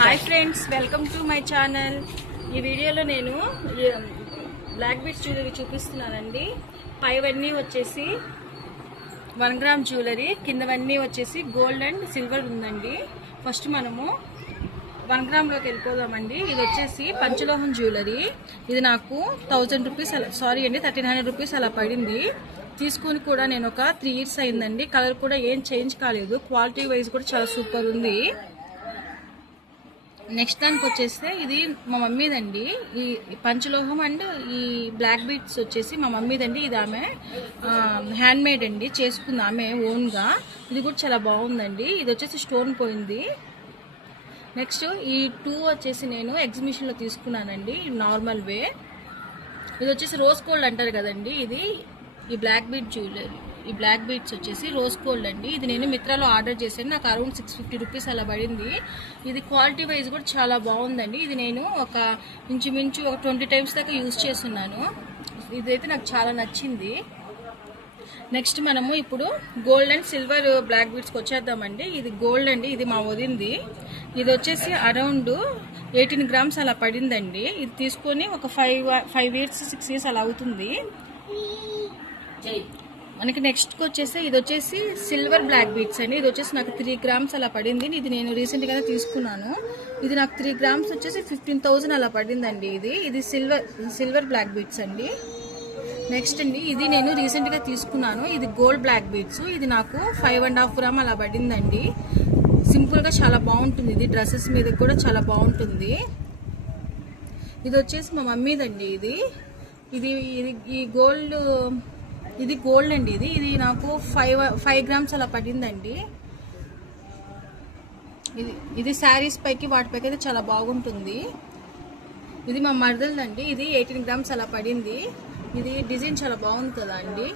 Hi friends, welcome to my channel. ఈ వీడియోలో నేను బ్లాక్ బీడ్స్ జ్యువెలరీ చూపిస్తున్నానండి. పైవన్నీ వచ్చేసి 1 గ్రామ్ జ్యువెలరీ, కిందవన్నీ వచ్చేసి గోల్డ్ అండ్ సిల్వర్ ఉందండి. ఫస్ట్ మనము 1 గ్రామ్లోకి వెళ్ళిపోదామండి. ఇది వచ్చేసి పంచలోహం జ్యువెలరీ. ఇది నాకు 1000 రూపీస్ సారీ అండి 1300 రూపీస్ అలా పడింది. తీసుకుని కూడా నేను ఒక 3 years అయిందండి. కలర్ కూడా ఏం చేంజ్ కాలేదు. క్వాలిటీ వైజ్ కూడా చాలా సూపర్ ఉంది. నెక్స్ట్ దానికి వచ్చేస్తే ఇది మా మమ్మీదండి. ఈ పంచలోహం అండ్ ఈ బ్లాక్ బీడ్స్ వచ్చేసి మా మమ్మీదండి. ఇది ఆమె హ్యాండ్ మేడ్ అండి, చేసుకుంది ఆమె ఓన్గా. ఇది కూడా చాలా బాగుందండి. ఇది వచ్చేసి స్టోన్ పోయింది. నెక్స్ట్ ఈ 2 వచ్చేసి నేను ఎగ్జిబిషన్లో తీసుకున్నానండి, నార్మల్ వే. ఇది వచ్చేసి రోజ్ గోల్డ్ అంటారు కదండి. ఇది ఈ బ్లాక్ బీడ్ జ్యువెలరీ, ఈ బ్లాక్ బీడ్స్ వచ్చేసి రోజ్ గోల్డ్ అండి. ఇది నేను మిత్రాలో ఆర్డర్ చేశాను. నాకు అరౌండ్ 650 రూపీస్ అలా పడింది. ఇది క్వాలిటీ వైజ్ కూడా చాలా బాగుందండి. ఇది నేను ఒక ఇంచుమించు ఒక 20 టైమ్స్ దాకా యూజ్ చేస్తున్నాను. ఇదైతే నాకు చాలా నచ్చింది. నెక్స్ట్ మనము ఇప్పుడు గోల్డ్ అండ్ సిల్వర్ బ్లాక్ బీడ్స్కి వచ్చేద్దామండి. ఇది గోల్డ్ అండి, ఇది మా వదింది. ఇది వచ్చేసి అరౌండ్ 18 గ్రామ్స్ అలా పడిందండి. ఇది తీసుకొని ఒక 5 years 6 years అలా అవుతుంది మనకి. నెక్స్ట్కి వచ్చేసి ఇది వచ్చేసి సిల్వర్ బ్లాక్ బీడ్స్ అండి. ఇది వచ్చేసి నాకు 3 గ్రామ్స్ అలా పడింది. ఇది నేను రీసెంట్గానే తీసుకున్నాను. ఇది నాకు 3 గ్రామ్స్ వచ్చేసి 15,000 అలా పడిందండి. ఇది సిల్వర్ బ్లాక్ బీడ్స్ అండి. నెక్స్ట్ అండి ఇది నేను రీసెంట్గా తీసుకున్నాను. ఇది గోల్డ్ బ్లాక్ బీడ్స్. ఇది నాకు 5.5 గ్రామ్ అలా పడిందండి. సింపుల్గా చాలా బాగుంటుంది. ఇది డ్రెస్సెస్ మీద కూడా చాలా బాగుంటుంది. ఇది వచ్చేసి మా మమ్మీదండి. ఇది ఈ గోల్డ్, ఇది గోల్డ్ అండి. ఇది నాకు 5 గ్రామ్స్ అలా పడిందండి. ఇది శారీస్ పైకి వాటిపైకి అయితే చాలా బాగుంటుంది. ఇది మా మరదలదండి. ఇది 18 గ్రామ్స్ అలా పడింది. ఇది డిజైన్ చాలా బాగుంది కదా అండి.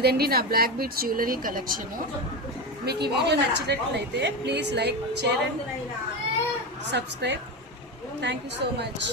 ఇదండి నా బ్లాక్ బీడ్స్ జ్యువెలరీ కలెక్షన్. మీకు ఈ వీడియో నచ్చినట్లయితే please like, share and subscribe. Thank you so much.